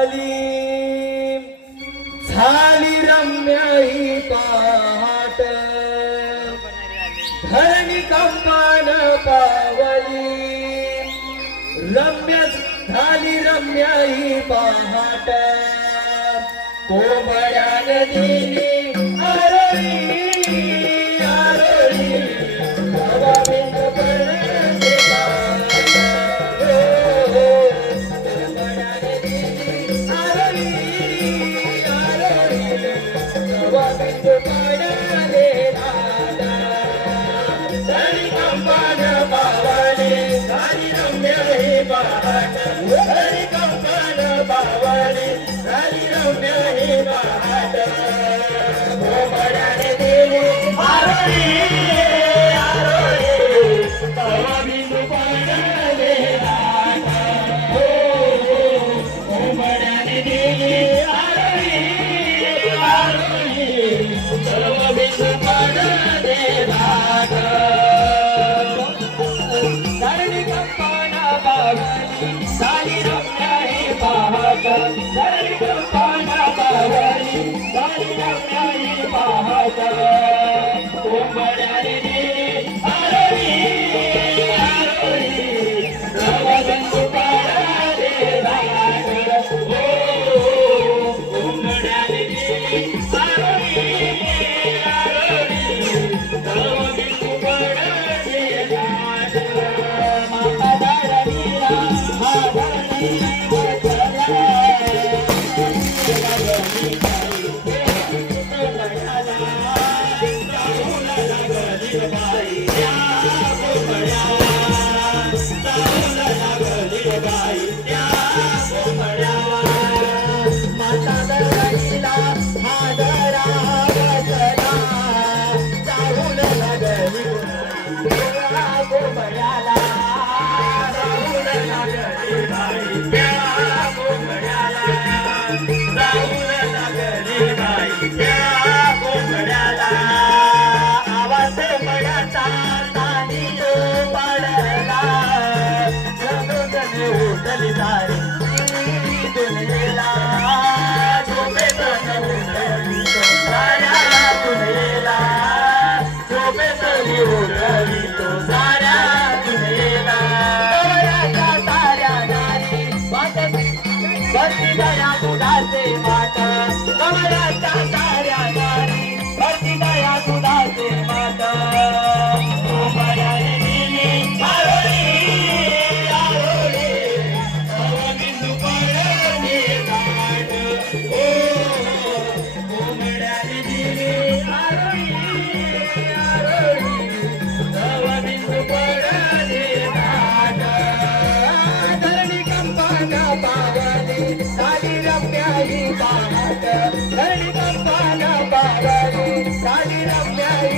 झाली. झाली रम्या ही पहाट. धरणी कंपन पावली. रम्य झाली रम्या ही पहाट. कोबड्या दिली Hey! Come on, come on, come on. bata, bata,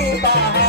Bye.